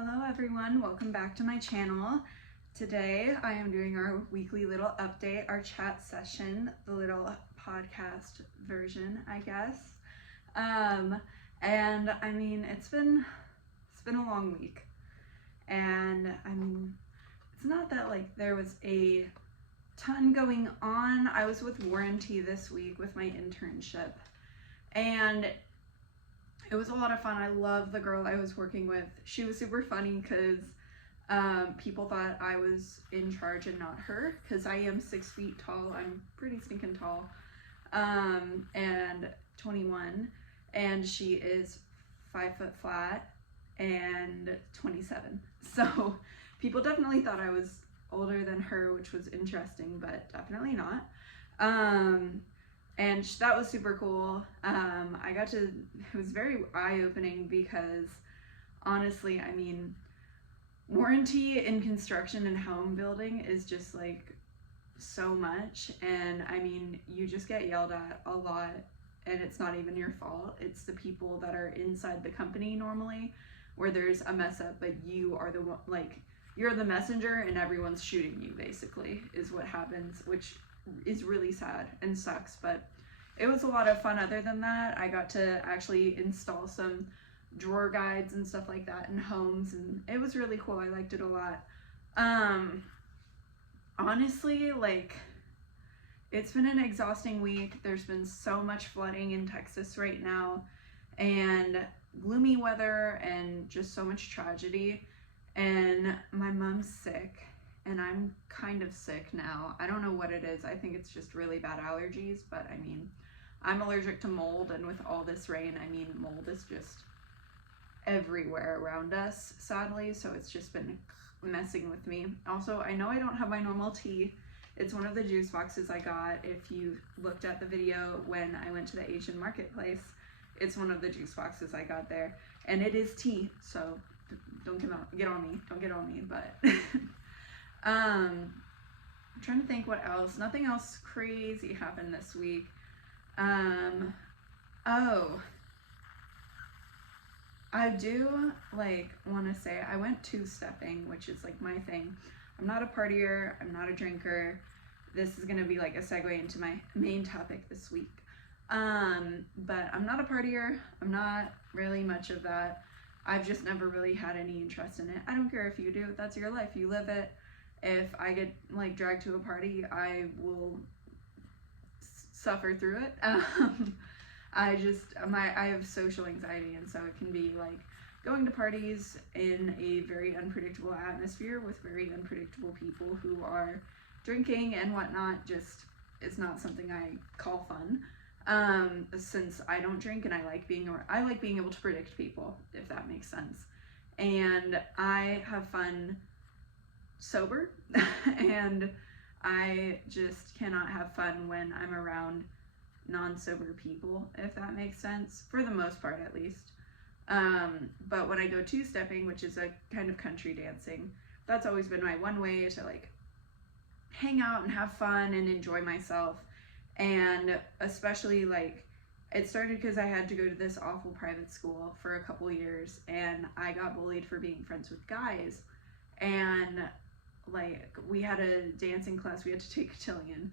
Hello everyone, welcome back to my channel. Today I am doing our weekly little update, our chat session, the little podcast version, I guess. And I mean, it's been a long week. And I mean, it's not that like there was a ton going on. I was with Warranty this week with my internship, and it was a lot of fun. I love the girl I was working with. She was super funny because people thought I was in charge and not her, because I am 6 feet tall. I'm pretty stinking tall, and 21, and she is 5 foot flat and 27. So people definitely thought I was older than her, which was interesting, but definitely not. And that was super cool. It was very eye-opening because honestly, I mean, warranty in construction and home building is just like so much. And I mean, you just get yelled at a lot, and it's not even your fault. It's the people that are inside the company normally where there's a mess up, but you are the one, like, you're the messenger and everyone's shooting you, basically, is what happens, which is really sad and sucks. But it was a lot of fun. Other than that, I got to actually install some drawer guides and stuff like that in homes, and it was really cool. I liked it a lot. Honestly, like, it's been an exhausting week. There's been so much flooding in Texas right now, and gloomy weather, and just so much tragedy. And my mom's sick, and I'm kind of sick now. I don't know what it is. I think it's just really bad allergies, but I mean, I'm allergic to mold, and with all this rain, I mean, mold is just everywhere around us, sadly, so it's just been messing with me. Also, I know I don't have my normal tea. It's one of the juice boxes I got. If you looked at the video when I went to the Asian marketplace, it's one of the juice boxes I got there, and it is tea, so don't get on me, but I'm trying to think what else. Nothing else crazy happened this week. Oh, I do like want to say I went two-stepping, which is like my thing. I'm not a partier, I'm not a drinker. This is gonna be like a segue into my main topic this week. But I'm not a partier, I'm not really much of that. I've just never really had any interest in it. I don't care if you do, that's your life, you live it. If I get like dragged to a party, I will suffer through it. I have social anxiety, and so it can be like going to parties in a very unpredictable atmosphere with very unpredictable people who are drinking and whatnot. Just, it's not something I call fun. Since I don't drink, and I like being able to predict people, if that makes sense. And I have fun sober, and I just cannot have fun when I'm around non-sober people, if that makes sense, for the most part at least. But when I go two-stepping, which is a kind of country dancing, that's always been my one way to like hang out and have fun and enjoy myself. And especially like, it started because I had to go to this awful private school for a couple years, and I got bullied for being friends with guys. And like, we had a dancing class, we had to take cotillion,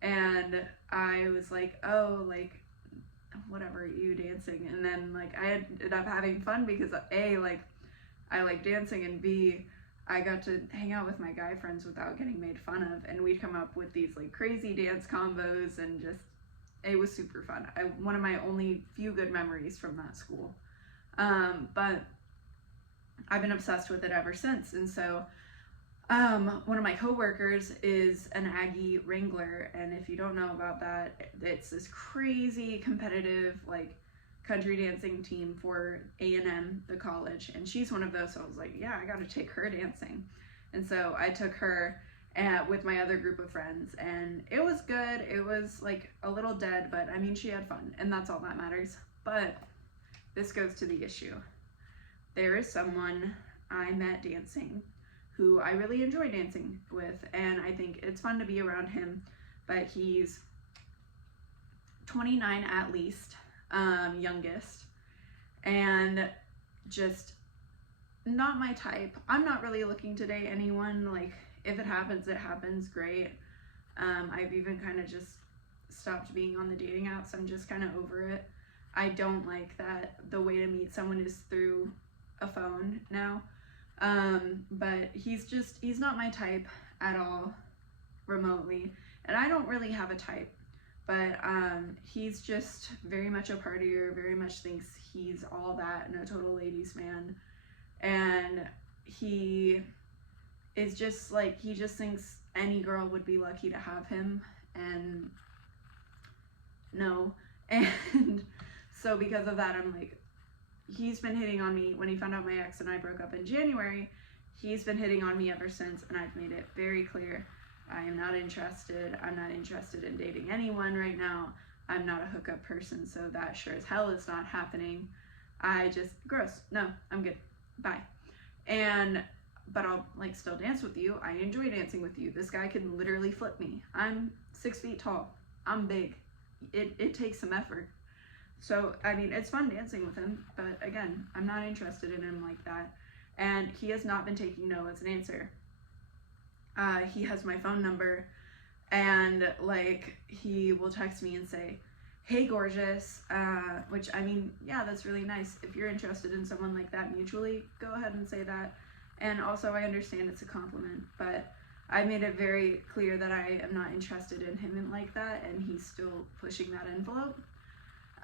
and I was like, oh, like, whatever, you dancing. And then like I ended up having fun because A, like, I like dancing, and B, I got to hang out with my guy friends without getting made fun of, and we'd come up with these like crazy dance combos, and just, it was super fun. One of my only few good memories from that school. But I've been obsessed with it ever since. And so one of my coworkers is an Aggie Wrangler, and if you don't know about that, it's this crazy competitive like country dancing team for A&M, the college, and she's one of those. So I was like, yeah, I got to take her dancing. And so I took her with my other group of friends, and it was good. It was like a little dead, but I mean, she had fun, and that's all that matters. But this goes to the issue. There is someone I met dancing who I really enjoy dancing with, and I think it's fun to be around him, but he's 29 at least, youngest, and just not my type. I'm not really looking to date anyone. Like, if it happens, great. I've even kind of just stopped being on the dating apps. I'm just kind of over it. I don't like that the way to meet someone is through a phone now. But he's not my type at all, remotely. And I don't really have a type, but he's just very much a partier, very much thinks he's all that and a total ladies man. And he is just like, he just thinks any girl would be lucky to have him, and no. And so because of that, I'm like, he's been hitting on me. When he found out my ex and I broke up in January, he's been hitting on me ever since, and I've made it very clear I am not interested. I'm not interested in dating anyone right now. I'm not a hookup person, so that sure as hell is not happening. Gross. No, I'm good. Bye. But I'll like still dance with you. I enjoy dancing with you. This guy can literally flip me. I'm 6 feet tall. I'm big. It takes some effort. So, I mean, it's fun dancing with him, but again, I'm not interested in him like that. And he has not been taking no as an answer. He has my phone number, and like, he will text me and say, hey gorgeous, which, I mean, yeah, that's really nice. If you're interested in someone like that mutually, go ahead and say that. And also, I understand it's a compliment, but I made it very clear that I am not interested in him like that, and he's still pushing that envelope.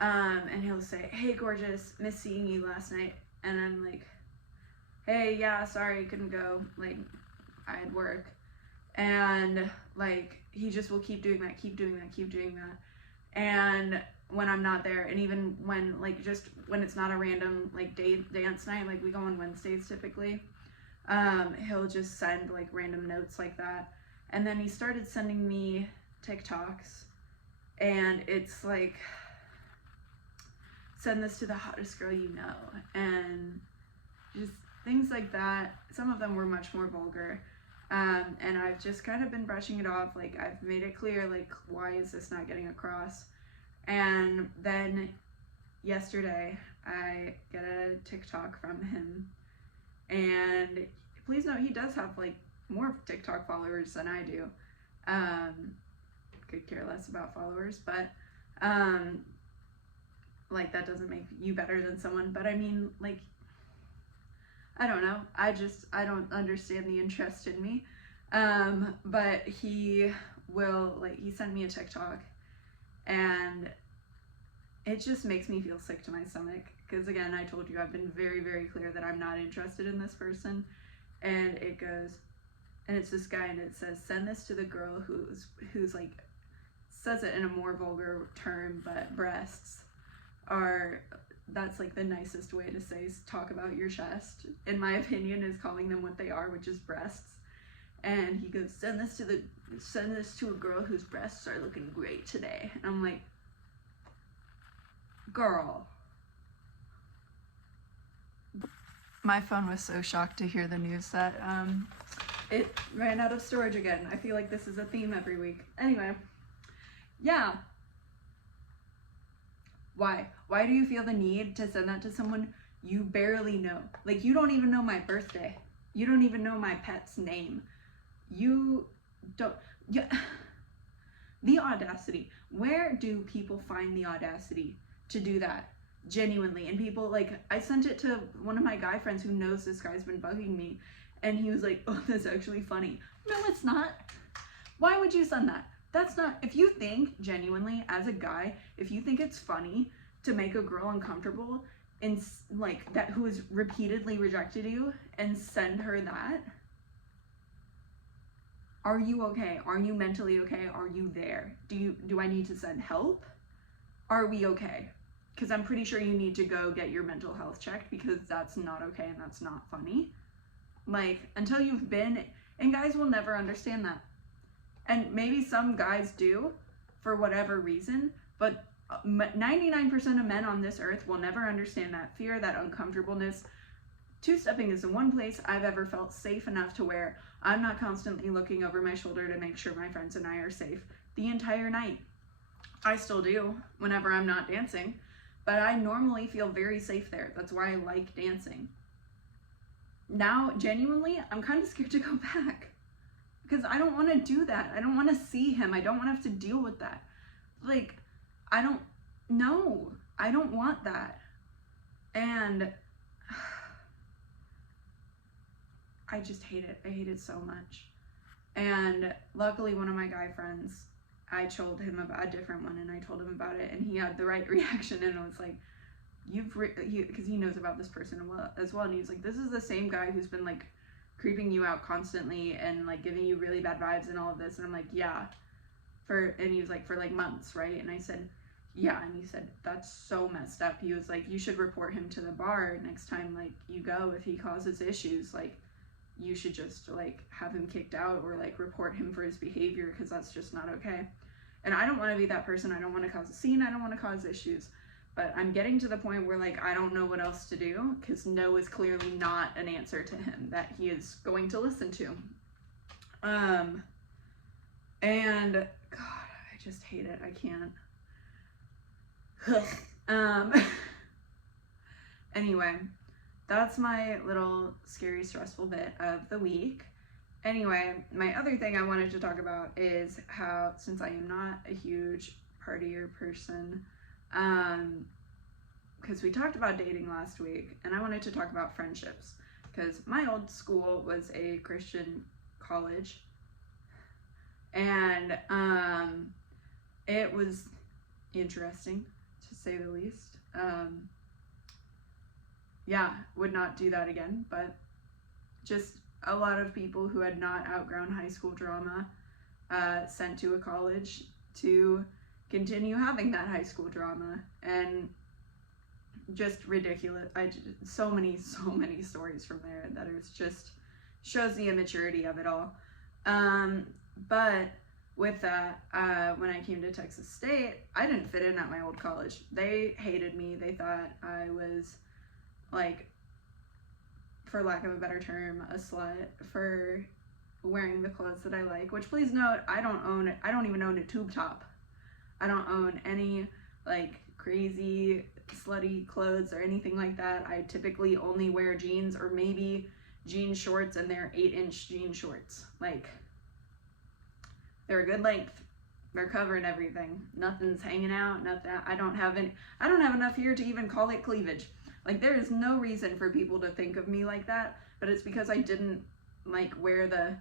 And he'll say, hey gorgeous, miss seeing you last night. And I'm like, hey, yeah, sorry, couldn't go, like, I had work. And like, he just will keep doing that. And when I'm not there, and even when, like, just when it's not a random, like, dance night, like, we go on Wednesdays typically, he'll just send, like, random notes like that. And then he started sending me TikToks, and it's like, send this to the hottest girl you know, and just things like that. Some of them were much more vulgar. And I've just kind of been brushing it off. Like, I've made it clear, like, why is this not getting across? And then yesterday, I get a TikTok from him. And please note, he does have, like, more TikTok followers than I do. Could care less about followers, but, like, that doesn't make you better than someone. But I mean, like, I don't know. I don't understand the interest in me. But he will, like, he sent me a TikTok, and it just makes me feel sick to my stomach. Because again, I told you, I've been very, very clear that I'm not interested in this person. And it goes, and it's this guy, and it says, send this to the girl who's like, says it in a more vulgar term, but breasts are, that's like the nicest way to say, talk about your chest, in my opinion, is calling them what they are, which is breasts. And he goes, send this to a girl whose breasts are looking great today. And I'm like, girl. My phone was so shocked to hear the news that it ran out of storage again. I feel like this is a theme every week. Anyway, yeah. Why? Why do you feel the need to send that to someone you barely know? Like, you don't even know my birthday. You don't even know my pet's name. You don't. Yeah. The audacity. Where do people find the audacity to do that? Genuinely. And people, like, I sent it to one of my guy friends who knows this guy's been bugging me, and he was like, oh, that's actually funny. No, it's not. Why would you send that? That's not, if you think genuinely as a guy, if you think it's funny to make a girl uncomfortable and like that, who has repeatedly rejected you, and send her that, are you okay? Are you mentally okay? Are you there? Do I need to send help? Are we okay? Because I'm pretty sure you need to go get your mental health checked, because that's not okay and that's not funny. Like, until you've been, and guys will never understand that. And maybe some guys do, for whatever reason, but 99% of men on this earth will never understand that fear, that uncomfortableness. Two-stepping is the one place I've ever felt safe enough to where I'm not constantly looking over my shoulder to make sure my friends and I are safe the entire night. I still do whenever I'm not dancing, but I normally feel very safe there. That's why I like dancing. now genuinely I'm kind of scared to go back because I don't want to do that. I don't want to see him. I don't want to have to deal with that. Like, I don't know. I don't want that. And I just hate it. I hate it so much. And luckily one of my guy friends, I told him about a different one, and I told him about it, and he had the right reaction and was like, because he knows about this person as well, and he's like, this is the same guy who's been like creeping you out constantly and like giving you really bad vibes and all of this. And I'm like, yeah, and he was like, for like months, right? And I said, yeah. And he said, that's so messed up. He was like, you should report him to the bar next time like you go. If he causes issues, like you should just like have him kicked out or like report him for his behavior, because that's just not okay. And I don't want to be that person. I don't want to cause a scene. I don't want to cause issues. But I'm getting to the point where like I don't know what else to do, because no is clearly not an answer to him that he is going to listen to. And God, I just hate it. I can't. Anyway, that's my little scary, stressful bit of the week. Anyway, my other thing I wanted to talk about is how, since I am not a huge partier person, because we talked about dating last week, and I wanted to talk about friendships, because my old school was a Christian college, and it was interesting, to say the least. Yeah, would not do that again, but just a lot of people who had not outgrown high school drama sent to a college to continue having that high school drama, and just ridiculous. So many stories from there that is just shows the immaturity of it all. But with that, when I came to Texas State, I didn't fit in at my old college. They hated me. They thought I was like, for lack of a better term, a slut for wearing the clothes that I like, which, please note, I don't even own a tube top. I don't own any like crazy slutty clothes or anything like that. I typically only wear jeans, or maybe jean shorts, and they're 8-inch jean shorts. Like, they're a good length. They're covering everything. Nothing's hanging out. Nothing. I don't have enough here to even call it cleavage. Like, there is no reason for people to think of me like that, but it's because I didn't like wear the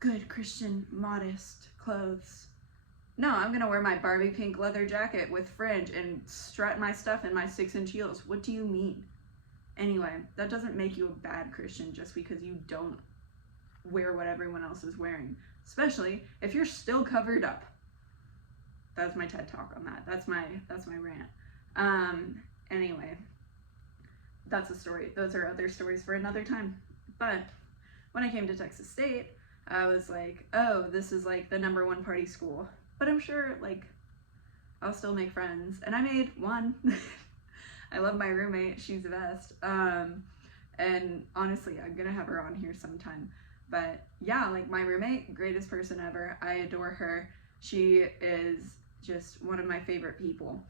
good Christian modest clothes. No, I'm gonna wear my Barbie pink leather jacket with fringe and strut my stuff in my 6-inch heels. What do you mean? Anyway, that doesn't make you a bad Christian just because you don't wear what everyone else is wearing, especially if you're still covered up. That's my TED talk on that. That's my rant. Anyway, that's a story. Those are other stories for another time. But when I came to Texas State, I was like, oh, this is like the #1 party school. But I'm sure like I'll still make friends. And I made one. I love my roommate. She's the best. And honestly, I'm gonna have her on here sometime. But yeah, like my roommate, greatest person ever. I adore her. She is just one of my favorite people.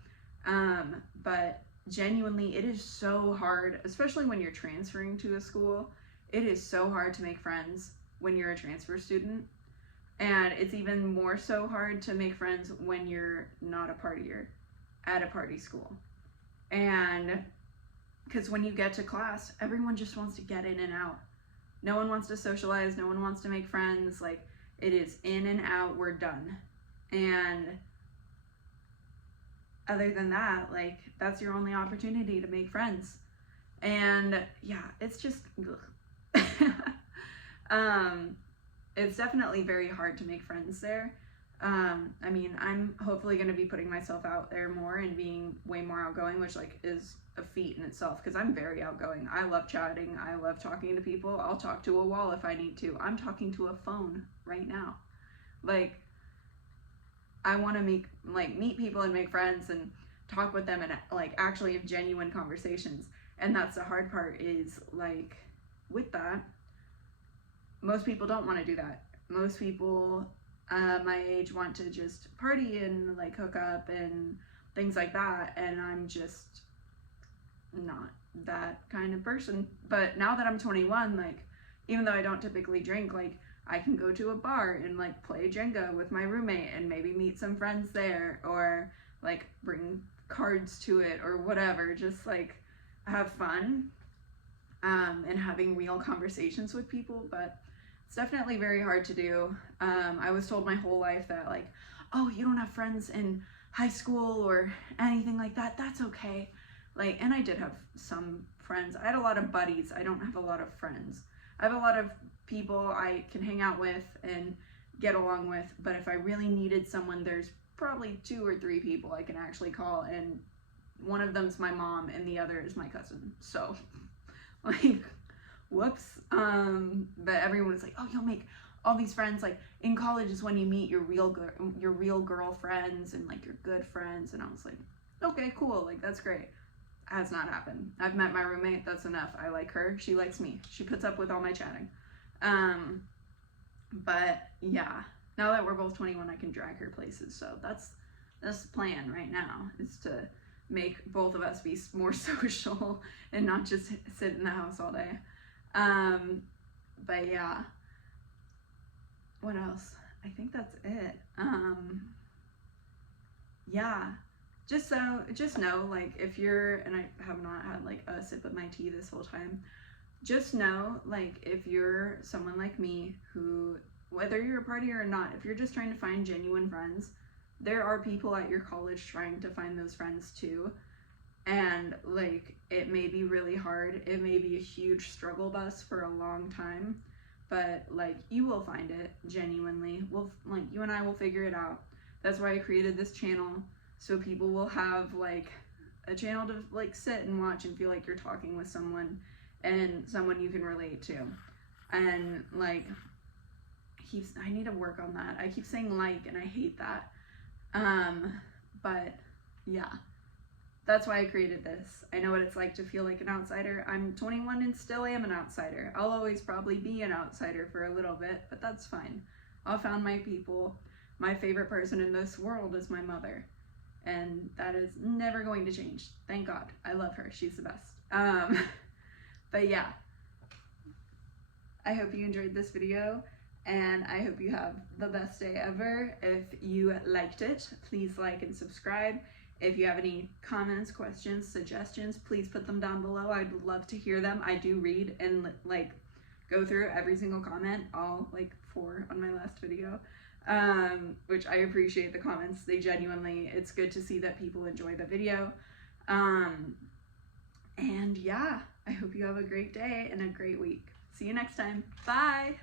But genuinely, it is so hard, especially when you're transferring to a school. It is so hard to make friends when you're a transfer student. And it's even more so hard to make friends when you're not a partier at a party school. And because when you get to class, everyone just wants to get in and out. No one wants to socialize. No one wants to make friends. Like, it is in and out. We're done. And other than that, like, that's your only opportunity to make friends. And yeah, it's just it's definitely very hard to make friends there. I mean, I'm hopefully going to be putting myself out there more and being way more outgoing, which like is a feat in itself, because I'm very outgoing. I love chatting. I love talking to people. I'll talk to a wall if I need to. I'm talking to a phone right now. Like, I want to meet people and make friends and talk with them and like actually have genuine conversations. And that's the hard part, is like with that, most people don't want to do that. Most people my age want to just party and like hook up and things like that, and I'm just not that kind of person. But now that I'm 21, like, even though I don't typically drink, like, I can go to a bar and like play Jenga with my roommate and maybe meet some friends there, or like bring cards to it or whatever, just like have fun, and having real conversations with people. But it's definitely very hard to do. I was told my whole life that like, oh, you don't have friends in high school or anything like that, that's okay. Like, and I did have some friends. I had a lot of buddies. I don't have a lot of friends. I have a lot of people I can hang out with and get along with, but if I really needed someone, there's probably 2 or 3 people I can actually call, and one of them's my mom and the other is my cousin. So like, whoops. But everyone is like, oh, you'll make all these friends, like in college is when you meet your real girlfriends and like your good friends. And I was like, okay, cool, like that's great. Has not happened. I've met my roommate, that's enough. I like her, she likes me, she puts up with all my chatting. But yeah, now that we're both 21, I can drag her places. So that's the plan right now, is to make both of us be more social and not just sit in the house all day. But yeah, what else? I think that's it. Yeah, just know, like, if you're, and I have not had like a sip of my tea this whole time, just know, like, if you're someone like me who, whether you're a partier or not, if you're just trying to find genuine friends, there are people at your college trying to find those friends too. And like, it may be really hard, it may be a huge struggle bus for a long time, but like, you will find it genuinely. Like, you and I will figure it out. That's why I created this channel, so people will have like a channel to like sit and watch and feel like you're talking with someone, and someone you can relate to. And like, I need to work on that. I keep saying like, and I hate that. But yeah, that's why I created this. I know what it's like to feel like an outsider. I'm 21 and still am an outsider. I'll always probably be an outsider for a little bit, but that's fine. I'll find my people. My favorite person in this world is my mother, and that is never going to change. Thank God. I love her. She's the best. But yeah, I hope you enjoyed this video, and I hope you have the best day ever. If you liked it, please like and subscribe. If you have any comments, questions, suggestions, please put them down below. I'd love to hear them. I do read and like go through every single comment, all like 4 on my last video, which I appreciate the comments. They genuinely, it's good to see that people enjoy the video. And yeah, I hope you have a great day and a great week. See you next time. Bye.